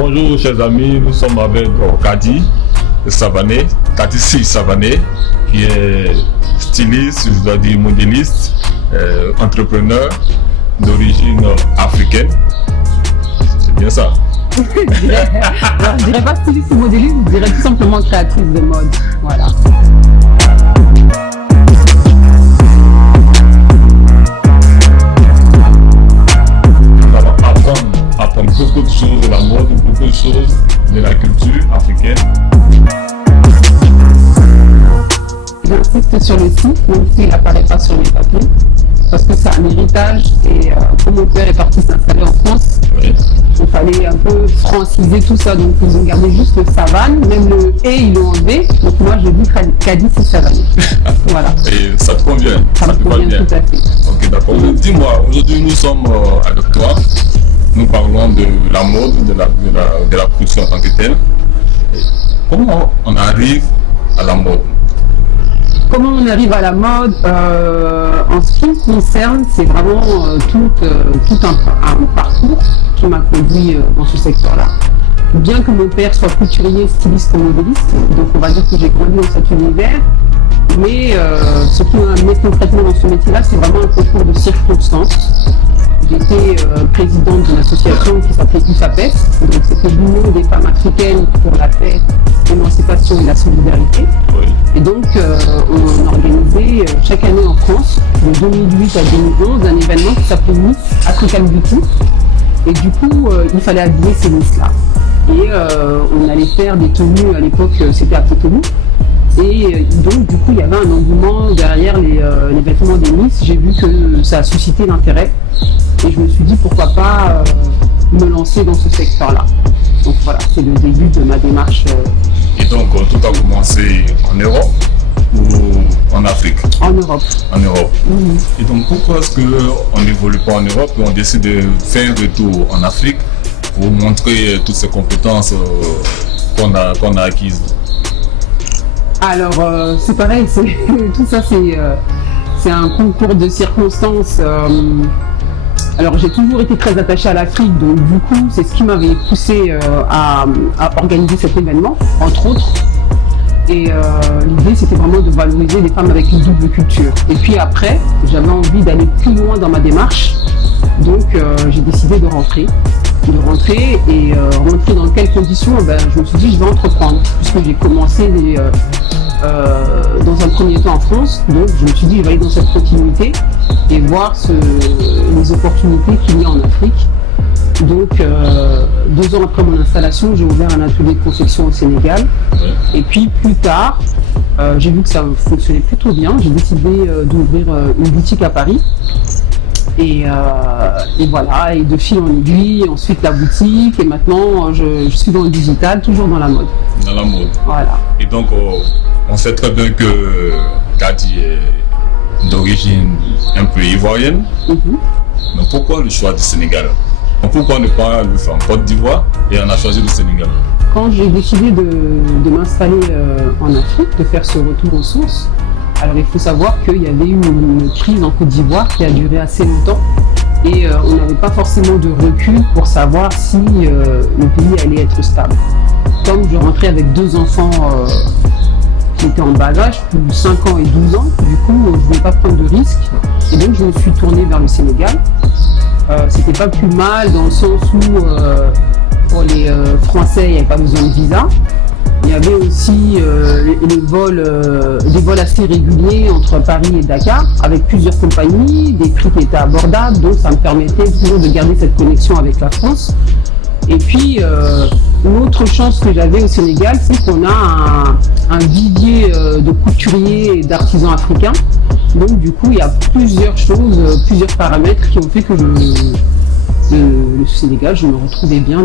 Bonjour chers amis, nous sommes avec Kadi Savané, Kadi Savané, qui est styliste, je dois dire modéliste, entrepreneur d'origine africaine. C'est bien ça? Je dirais pas styliste ou modéliste, je dirais tout simplement créatrice de mode. Voilà. Apprendre beaucoup de choses de la mode, beaucoup de choses de la culture africaine. J'insiste sur le site, même s'il n'apparaît pas sur les papiers, parce que c'est un héritage et comme mon père est parti s'installer en France, Oui. il fallait un peu franciser tout ça, donc ils ont gardé juste le Savane, même le « et » ils l'ont enlevé, donc moi je dis Kadi Savané. Voilà. Et ça te convient? Ça me te va convient bien? tout à fait. Ok, d'accord. Dis-moi, aujourd'hui nous sommes avec toi. Nous parlons de la mode, de la production en tant que telle. Comment on arrive à la mode? Comment on arrive à la mode? En ce qui me concerne, c'est vraiment tout un parcours qui m'a conduit dans ce secteur-là. Bien que mon père soit couturier, styliste et modéliste, donc on va dire que j'ai grandi dans cet univers, mais ce qui m'a mis concrètement dans ce métier-là, c'est vraiment un concours de circonstances. J'étais présidente d'une association qui s'appelait UFAPES, donc c'était l'Union des femmes africaines pour la paix, l'émancipation et la solidarité. Oui. Et donc on organisait chaque année en France, de 2008 à 2011, un événement qui s'appelait Miss African Beauty. Et du coup, il fallait habiller ces Miss-là. Et on allait faire des tenues, à l'époque c'était à Cotonou. Et donc du coup il y avait un engouement derrière les vêtements des Miss. J'ai vu que ça a suscité l'intérêt et je me suis dit pourquoi pas me lancer dans ce secteur-là. Donc voilà, c'est le début de ma démarche. Et donc tout a commencé en Europe ou en Afrique? En Europe. En Europe. Et donc pourquoi est-ce qu'on n'évolue pas en Europe et on décide de faire un retour en Afrique pour montrer toutes ces compétences qu'on a acquises? Alors c'est pareil, tout ça c'est un concours de circonstances. Alors j'ai toujours été très attachée à l'Afrique, donc du coup c'est ce qui m'avait poussé à organiser cet événement, entre autres. Et l'idée c'était vraiment de valoriser les femmes avec une double culture. Et puis après, j'avais envie d'aller plus loin dans ma démarche, donc j'ai décidé de rentrer et rentrer dans quelles conditions? Je me suis dit je vais entreprendre, puisque j'ai commencé dans un premier temps en France, donc je me suis dit je vais aller dans cette continuité et voir les opportunités qu'il y a en Afrique. Donc 2 ans après mon installation, j'ai ouvert un atelier de confection au Sénégal. Et puis plus tard, j'ai vu que ça fonctionnait plutôt bien, j'ai décidé d'ouvrir une boutique à Paris. Et voilà, et de fil en aiguille, ensuite la boutique, et maintenant je suis dans le digital, toujours dans la mode. Dans la mode. Voilà. Et donc on sait très bien que Kadi est d'origine un peu ivoirienne. Mais pourquoi le choix du Sénégal? Pourquoi ne pas le faire en Côte d'Ivoire et on a choisi le Sénégal? Quand j'ai décidé de m'installer en Afrique, de faire ce retour aux sources, alors il faut savoir qu'il y avait eu une crise en Côte d'Ivoire qui a duré assez longtemps et on n'avait pas forcément de recul pour savoir si le pays allait être stable. Comme je rentrais avec 2 enfants qui étaient en bas âge, plus de 5 ans et 12 ans, du coup je ne voulais pas prendre de risques et donc je me suis tournée vers le Sénégal. C'était pas plus mal dans le sens où pour les Français il n'y avait pas besoin de visa. Il y avait aussi des vols assez réguliers entre Paris et Dakar avec plusieurs compagnies, des prix qui étaient abordables, donc ça me permettait toujours de garder cette connexion avec la France. Et puis l'autre chance que j'avais au Sénégal, c'est qu'on a un vivier de couturiers et d'artisans africains. Donc du coup il y a plusieurs choses, plusieurs paramètres qui ont fait que le Sénégal, je me retrouvais bien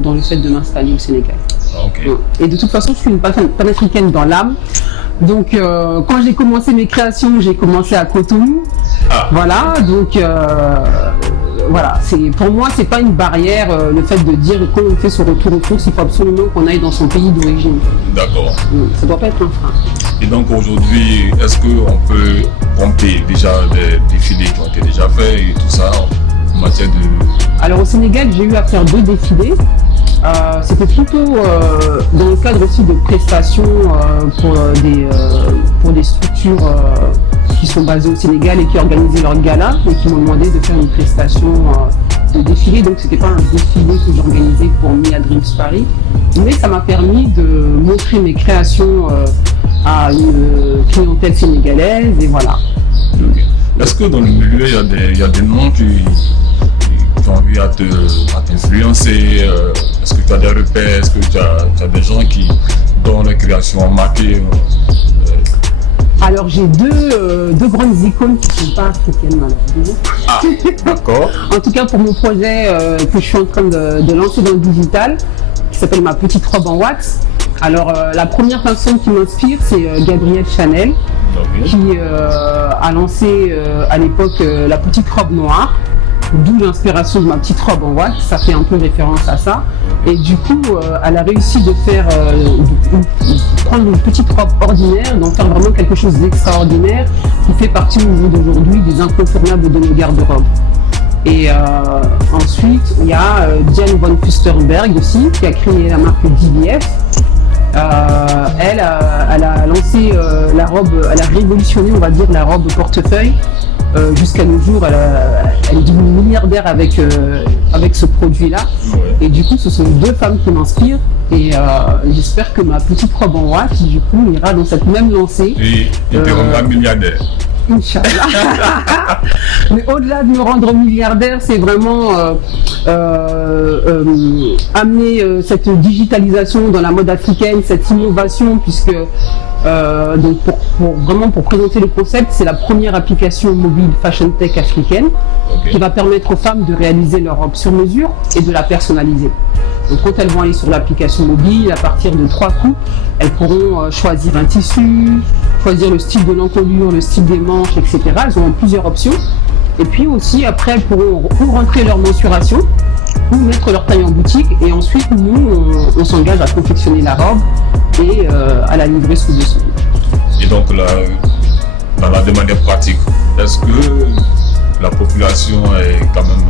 dans le fait de m'installer au Sénégal. Okay. Et de toute façon, je suis une panafricaine dans l'âme. Donc, quand j'ai commencé mes créations, j'ai commencé à Cotonou. Voilà, donc voilà. Pour moi, c'est pas une barrière le fait de dire que quand on fait ce retour aux sources, il faut absolument qu'on aille dans son pays d'origine. D'accord. Ça doit pas être un frein. Et donc aujourd'hui, est-ce qu'on peut compter déjà des défilés qui ont été déjà faits et tout ça en matière de... Alors au Sénégal, j'ai eu à faire 2 défilés. C'était plutôt dans le cadre aussi de prestations pour des structures qui sont basées au Sénégal et qui organisaient leur gala et qui m'ont demandé de faire une prestation de défilé. Donc c'était pas un défilé que j'organisais pour Mia Dreams Paris, mais ça m'a permis de montrer mes créations à une clientèle sénégalaise et voilà. Est-ce que dans le milieu il y a des noms qui ont eu à t'influencer? Est-ce que tu as des repères? Est-ce que tu as des gens dont les créations ont marqué? Alors j'ai deux grandes icônes qui ne sont pas africaines malheureusement. Ah, d'accord. En tout cas pour mon projet que je suis en train de lancer dans le digital, qui s'appelle Ma Petite Robe en Wax. Alors la première personne qui m'inspire, c'est Gabrielle Chanel, qui a lancé à l'époque la petite robe noire, d'où l'inspiration de Ma Petite Robe en Wax, ça fait un peu référence à ça. Et du coup, elle a réussi de faire, prendre une petite robe ordinaire, d'en faire vraiment quelque chose d'extraordinaire, qui fait partie au jour d'aujourd'hui des incontournables de nos garde-robes. Et ensuite, il y a Diane von Furstenberg aussi, qui a créé la marque DVF. Elle a lancé la robe, elle a révolutionné, on va dire, la robe portefeuille. Jusqu'à nos jours, elle est devenue milliardaire avec ce produit-là. Ouais. Et du coup, ce sont deux femmes qui m'inspirent. Et j'espère que Ma Petite Robe en Wax, du coup, ira dans cette même lancée. Et te rendra milliardaire. Inch'Allah. Mais au-delà de me rendre milliardaire, c'est vraiment amener cette digitalisation dans la mode africaine, cette innovation, puisque donc pour présenter le concept, c'est la première application mobile fashion tech africaine qui va permettre aux femmes de réaliser leur robe sur mesure et de la personnaliser. Donc quand elles vont aller sur l'application mobile, à partir de 3 coups, elles pourront choisir un tissu, choisir le style de l'encolure, le style des manches, etc. Elles auront plusieurs options. Et puis aussi, après, elles pourront ou rentrer leur mensuration ou mettre leur taille en boutique. Et ensuite, nous, on s'engage à confectionner la robe et à la livrer sous 2 semaines. Et donc, dans la demande pratique, est-ce que la population est quand même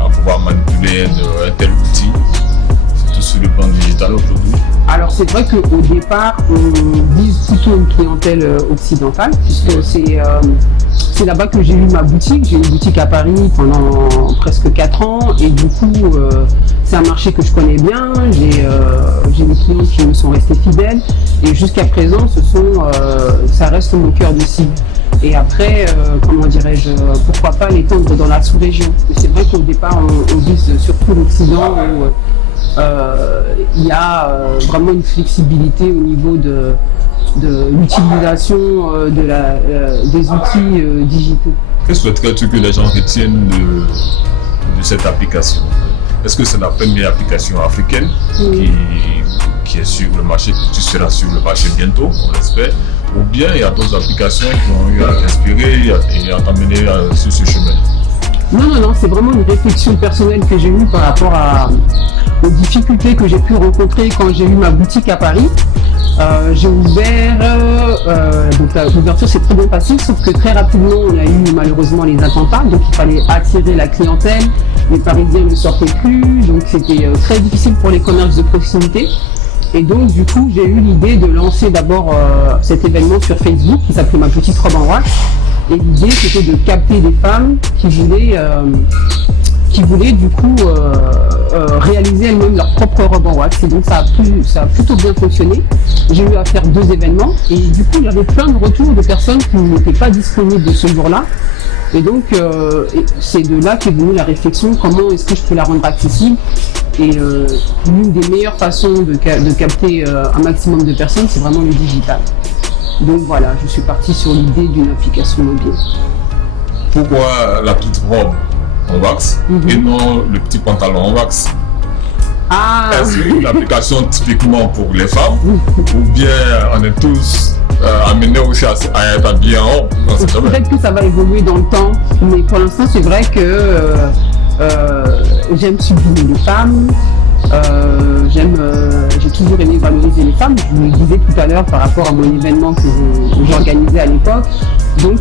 à pouvoir manipuler un tel outil, surtout sur le plan digital aujourd'hui? Alors c'est vrai qu'au départ, on vise plutôt une clientèle occidentale, puisque c'est là-bas que j'ai eu ma boutique. J'ai une boutique à Paris pendant presque 4 ans et du coup c'est un marché que je connais bien. J'ai des clients qui me sont restés fidèles et jusqu'à présent ça reste mon cœur de cible. Et après, comment dirais-je, pourquoi pas l'étendre dans la sous-région. Mais c'est vrai qu'au départ on vise surtout l'Occident où il y a vraiment une flexibilité au niveau de l'utilisation des outils digitaux. Que souhaiterais-tu que les gens retiennent de cette application? Est-ce que c'est la première application africaine qui est sur le marché, qui sera sur le marché bientôt, on l'espère, ou bien il y a d'autres applications qui ont eu à t'inspirer et à t'amener sur ce chemin? Non, c'est vraiment une réflexion personnelle que j'ai eue par rapport aux difficultés que j'ai pu rencontrer quand j'ai eu ma boutique à Paris. J'ai ouvert, donc l'ouverture s'est très bien passée, sauf que très rapidement on a eu malheureusement les attentats, donc il fallait attirer la clientèle, les Parisiens ne sortaient plus, donc c'était très difficile pour les commerces de proximité. Et donc du coup j'ai eu l'idée de lancer d'abord cet événement sur Facebook qui s'appelait Ma Petite Robe en Wax. Et l'idée c'était de capter des femmes qui voulaient du coup réaliser elles-mêmes leur propre robe en wax. Et donc ça a plutôt bien fonctionné. J'ai eu à faire 2 événements et du coup il y avait plein de retours de personnes qui n'étaient pas disponibles ce jour-là. Et donc c'est de là qu'est venue la réflexion, comment est-ce que je peux la rendre accessible. Et l'une des meilleures façons de capter un maximum de personnes, c'est vraiment le digital. Donc voilà, je suis parti sur l'idée d'une application mobile. Pourquoi la petite robe en wax et non le petit pantalon en wax? Est-ce une application typiquement pour les femmes ou bien on est tous amenés aussi à être habillés en robe? Peut-être que ça va évoluer dans le temps, mais pour l'instant c'est vrai que j'aime sublimer les femmes. J'ai toujours aimé valoriser les femmes, je vous le disais tout à l'heure par rapport à mon événement que j'organisais à l'époque. Donc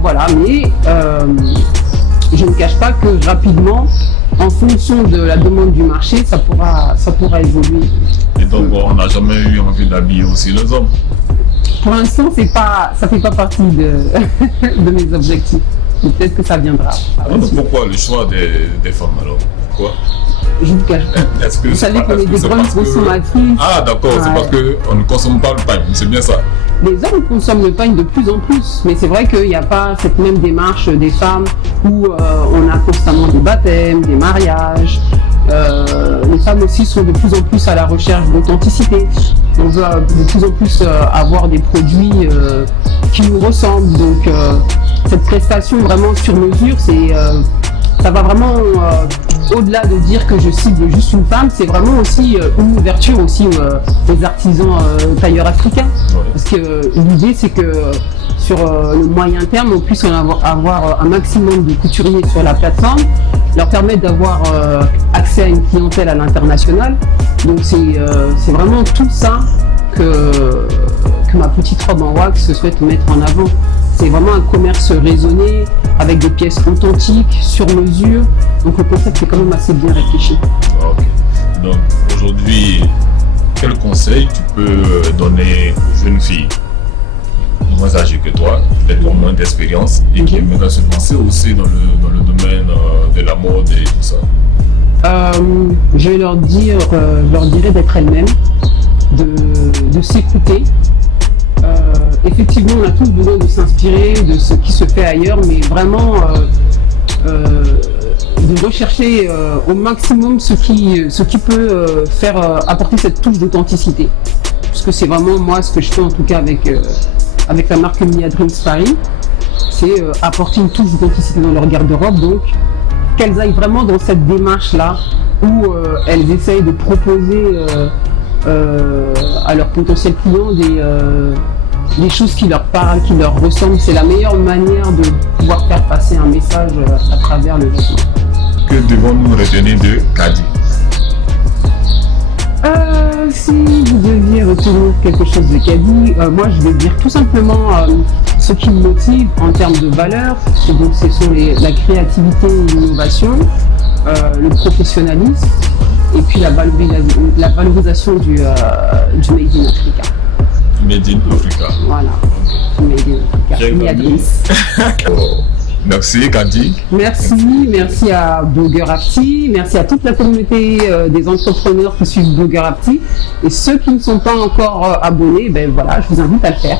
voilà, mais je ne cache pas que rapidement, en fonction de la demande du marché, ça pourra évoluer. Et donc, on n'a jamais eu envie d'habiller aussi les hommes. Pour l'instant, ça fait pas partie de, de mes objectifs. Mais peut-être que ça viendra. Pourquoi le choix des femmes alors? Pourquoi? Je vous cache pas. Est-ce que Vous savez qu'on est des grandes consommatrices. Ah d'accord, c'est parce qu'on ne consomme pas le pain, c'est bien ça. Les hommes consomment le pain de plus en plus, mais c'est vrai qu'il n'y a pas cette même démarche des femmes où on a constamment des baptêmes, des mariages. Les femmes aussi sont de plus en plus à la recherche d'authenticité. On veut de plus en plus avoir des produits qui nous ressemblent. Donc cette prestation vraiment sur mesure, ça va vraiment au-delà de dire que je cible juste une femme, c'est vraiment aussi une ouverture aussi aux artisans tailleurs africains. Ouais. Parce que l'idée c'est que sur le moyen terme, on puisse avoir un maximum de couturiers sur la plateforme, leur permettre d'avoir accès à une clientèle à l'international. Donc c'est vraiment tout ça que ma petite robe en wax souhaite mettre en avant. C'est vraiment un commerce raisonné, avec des pièces authentiques, sur mesure. Donc le concept est quand même assez bien réfléchi. Ok. Donc aujourd'hui, quel conseil tu peux donner aux jeunes filles moins âgées que toi, peut-être ont moins d'expérience et qui aimeraient se lancer aussi dans le domaine de la mode et tout ça? Je vais leur dirais d'être elles-mêmes, de s'écouter. Effectivement, on a tous besoin de s'inspirer de ce qui se fait ailleurs, mais vraiment de rechercher au maximum ce qui peut faire apporter cette touche d'authenticité. Parce que c'est vraiment moi ce que je fais en tout cas avec la marque Mia Dreams Paris, c'est apporter une touche d'authenticité dans leur garde-robe, donc qu'elles aillent vraiment dans cette démarche-là où elles essayent de proposer à leurs potentiels clients des choses qui leur parlent, qui leur ressemblent. C'est la meilleure manière de pouvoir faire passer un message à travers le vêtement. Que devons-nous retenir de Kadi? Si vous deviez retenir quelque chose de Kadi, moi je vais dire tout simplement ce qui me motive en termes de valeurs. Donc ce sont la créativité et l'innovation, le professionnalisme et puis la valorisation du Made in Africa. Made in Africa. Voilà, Made in Africa. Mia Dreams. Merci Kadi. Merci à Blogueur Apti, merci à toute la communauté des entrepreneurs qui suivent Blogueur Apti et ceux qui ne sont pas encore abonnés, ben voilà, je vous invite à le faire.